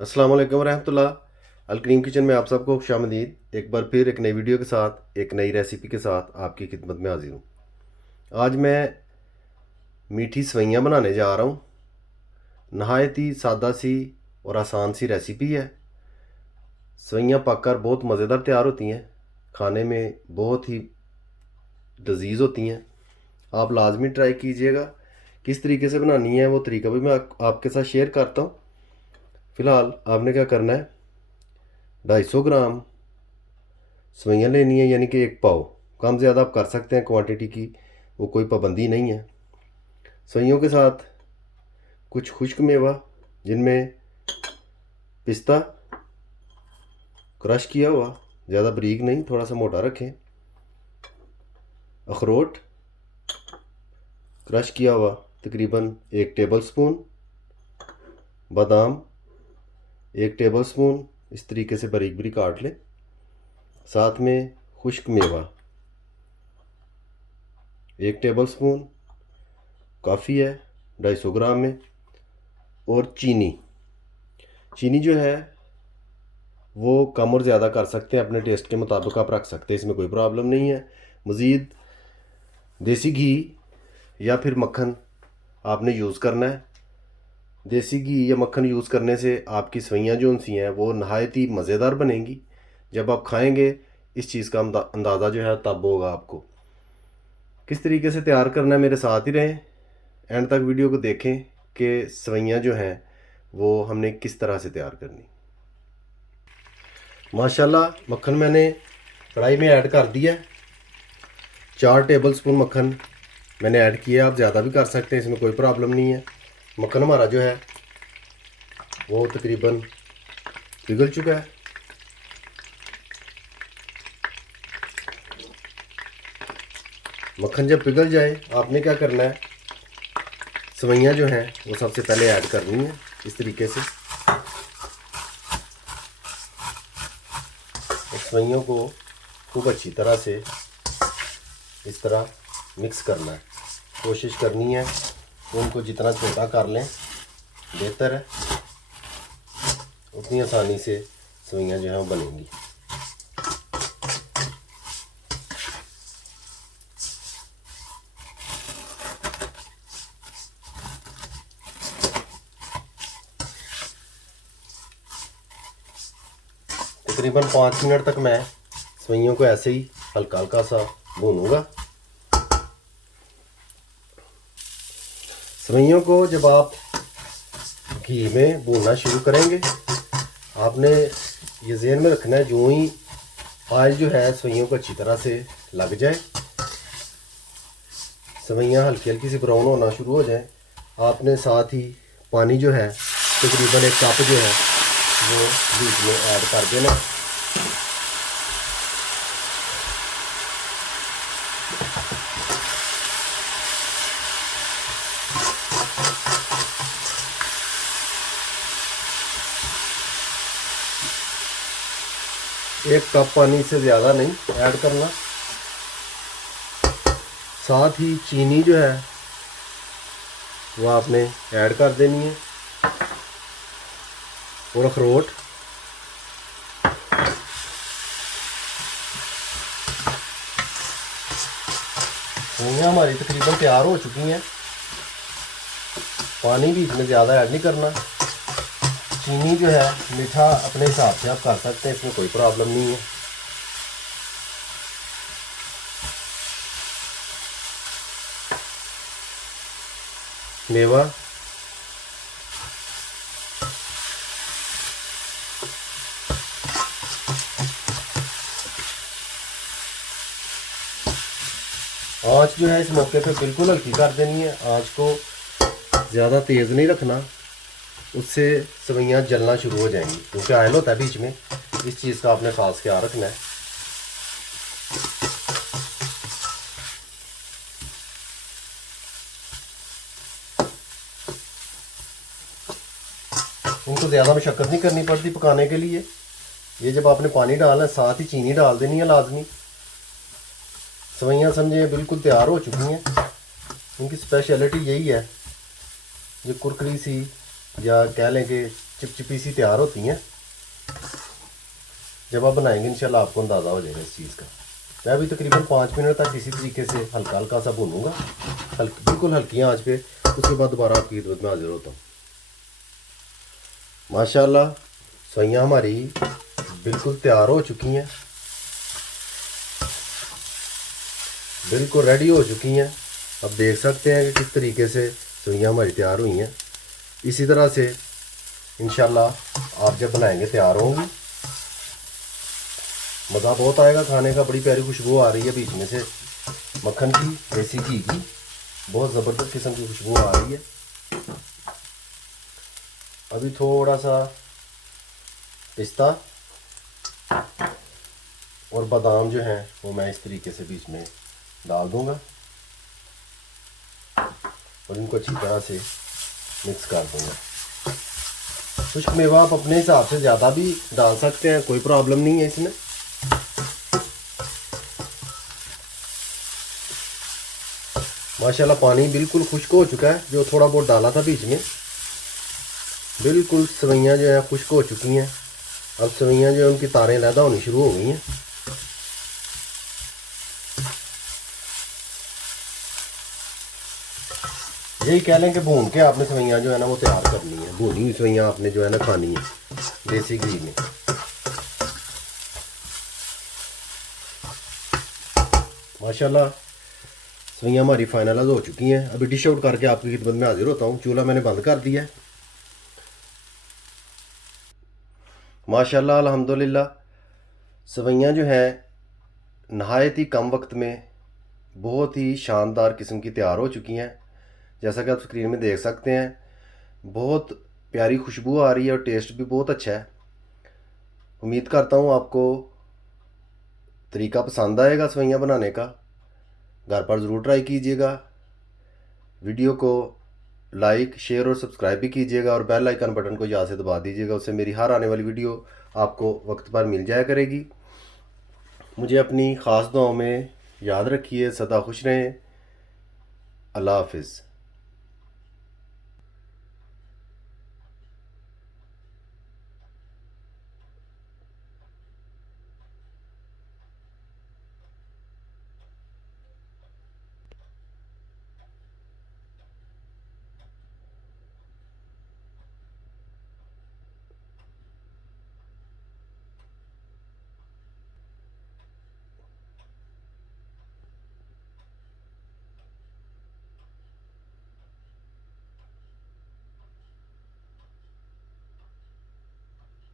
अस्सलाम वालेकुम रहमतुल्लाह। अलकरीम किचन में आप सबको खुशामदीद। एक बार फिर एक नई वीडियो के साथ एक नई रेसिपी के साथ आपकी खिदमत में हाजिर हूँ। आज मैं मीठी सवैयाँ बनाने जा रहा हूँ। नहायत ही सादा सी और आसान सी रेसिपी है। सवैयाँ पककर बहुत मज़ेदार तैयार होती हैं, खाने में बहुत ही लजीज होती हैं। आप लाजमी ट्राई कीजिएगा। किस तरीके से बनानी है वो तरीका भी मैं आपके साथ शेयर करता हूँ। फ़िलहाल आपने क्या करना है, 250 ग्राम सवैयाँ लेनी है, यानी कि एक पाव। कम ज़्यादा आप कर सकते हैं, क्वांटिटी की वो कोई पाबंदी नहीं है। सवैयों के साथ कुछ खुश्क मेवा, जिनमें पिस्ता क्रश किया हुआ, ज़्यादा बारीक नहीं, थोड़ा सा मोटा रखें। अखरोट क्रश किया हुआ तकरीबन 1 टेबल स्पून। बादाम 1 टेबल स्पून, इस तरीके से बारीक बारीक काट लें। साथ में खुश्क मेवा 1 टेबल स्पून काफ़ी है 250 ग्राम में। और चीनी चीनी जो है वो कम और ज़्यादा कर सकते हैं, अपने टेस्ट के मुताबिक आप रख सकते हैं, इसमें कोई प्रॉब्लम नहीं है। मज़ीद देसी घी या फिर मक्खन आपने यूज़ करना है। देसी घी या मक्खन यूज़ करने से आपकी सवैयाँ जो सी हैं वो नहायत ही मज़ेदार बनेंगी। जब आप खाएंगे इस चीज़ का अंदाज़ा जो है तब होगा आपको। किस तरीके से तैयार करना है, मेरे साथ ही रहें, एंड तक वीडियो को देखें कि सवैयाँ जो हैं वो हमने किस तरह से तैयार करनी। माशाल्लाह मक्खन मैंने कढ़ाई में ऐड कर दिया है। 4 टेबल स्पून मक्खन मैंने ऐड किया। आप ज़्यादा भी कर सकते हैं, इसमें कोई प्रॉब्लम नहीं है। मक्खन हमारा जो है वो तकरीबन पिघल चुका है। मक्खन जब पिघल जाए आपने क्या करना है, सवैयाँ जो हैं वो सबसे पहले ऐड करनी है इस तरीके से। और सवैयों को खूब अच्छी तरह से इस तरह मिक्स करना है। कोशिश करनी है उनको जितना छोटा कर लें बेहतर है, उतनी आसानी से सवैयाँ जो हैं वो बनेंगी। तकरीबन 5 मिनट तक मैं सवैयों को ऐसे ही हल्का हल्का सा भूनूंगा। सवैयों को जब आप घी में भूनना शुरू करेंगे, आपने ये ज़हन में रखना है जो ही ऑयल जो है सवैयों को अच्छी तरह से लग जाए, सवैयाँ हल्की हल्की सी ब्राउन होना शुरू हो जाए, आपने साथ ही पानी जो है तकरीबन 1 कप जो है वो बीच में ऐड कर देना। एक कप पानी से ज़्यादा नहीं ऐड करना। साथ ही चीनी जो है वो आपने ऐड कर देनी है। और अखरोट सवैयाँ हमारी तकरीबन तैयार हो चुकी हैं। पानी भी इसमें ज़्यादा ऐड नहीं करना। चीनी जो है मीठा अपने हिसाब से आप कर सकते हैं, इसमें कोई प्रॉब्लम नहीं है। मेवा आँच जो है इस मौके पे बिल्कुल हल्की कर देनी है। आँच को ज़्यादा तेज़ नहीं रखना, उससे सवैयाँ जलना शुरू हो जाएंगी, क्योंकि ऑयल होता है बीच में। इस चीज़ का आपने खास ख्याल रखना है। इनको ज़्यादा मशक्क़त नहीं करनी पड़ती पकाने के लिए। ये जब आपने पानी डालना है साथ ही चीनी डाल देनी है लाजमी। सवैयाँ समझे बिल्कुल तैयार हो चुकी हैं। इनकी स्पेशलिटी यही है, जो कुरकुरी सी या कह लें कि चिपचिपी सी तैयार होती हैं। जब आप बनाएंगे इंशाल्लाह आपको अंदाज़ा हो जाएगा इस चीज़ का। मैं अभी तकरीबन 5 मिनट तक इसी तरीके से हल्का हल्का सा भूनूंगा, बिल्कुल हल्की आंच पे। उसके बाद दोबारा आपकी खिदमत में हाजिर होता हूँ। माशाल्लाह सवैयाँ हमारी बिल्कुल तैयार हो चुकी हैं, बिल्कुल रेडी हो चुकी हैं। अब देख सकते हैं कि किस तरीके से सवैयाँ हमारी तैयार हुई हैं। इसी तरह से इंशाल्लाह आप जब बनाएंगे तैयार होंगी, मज़ा बहुत आएगा खाने का। बड़ी प्यारी खुशबू आ रही है बीच में से मक्खन की, देसी घी की, बहुत ज़बरदस्त किस्म की खुशबू आ रही है। अभी थोड़ा सा पिस्ता और बादाम जो हैं वो मैं इस तरीके से बीच में डाल दूंगा और इनको अच्छी तरह से मिक्स कर दूंगा। खुश्क मेवा आप अपने हिसाब से ज़्यादा भी डाल सकते हैं, कोई प्रॉब्लम नहीं है इसमें। माशाल्लाह पानी बिल्कुल खुश्क हो चुका है, जो थोड़ा बहुत डाला था बीच में। बिल्कुल सवैयाँ जो है खुश्क हो चुकी हैं। अब सवैयाँ जो है उनकी तारें लैदा होनी शुरू हो गई हैं। यही कह लें कि भून के आपने सवैयाँ जो है ना वो तैयार करनी है। भूनी हुई सवैयाँ आपने जो है ना खानी है देसी घी में। माशाल्लाह सवैयाँ हमारी फाइनलाइज हो चुकी हैं। अभी डिश आउट करके आपकी खिदमत में हाजिर होता हूँ। चूल्हा मैंने बंद कर दिया है। माशाल्लाह अल्हम्दुलिल्लाह सवैयाँ जो हैं नहायत ही कम वक्त में बहुत ही शानदार किस्म की तैयार हो चुकी हैं। जैसा कि आप स्क्रीन में देख सकते हैं, बहुत प्यारी खुशबू आ रही है और टेस्ट भी बहुत अच्छा है। उम्मीद करता हूँ आपको तरीका पसंद आएगा सवैयाँ बनाने का। घर पर ज़रूर ट्राई कीजिएगा। वीडियो को लाइक, शेयर और सब्सक्राइब भी कीजिएगा और बेल आइकन बटन को याद से दबा दीजिएगा। उससे मेरी हर आने वाली वीडियो आपको वक्त पर मिल जाया करेगी। मुझे अपनी ख़ास दुआओं में याद रखिए। सदा खुश रहें। अल्लाह हाफिज़।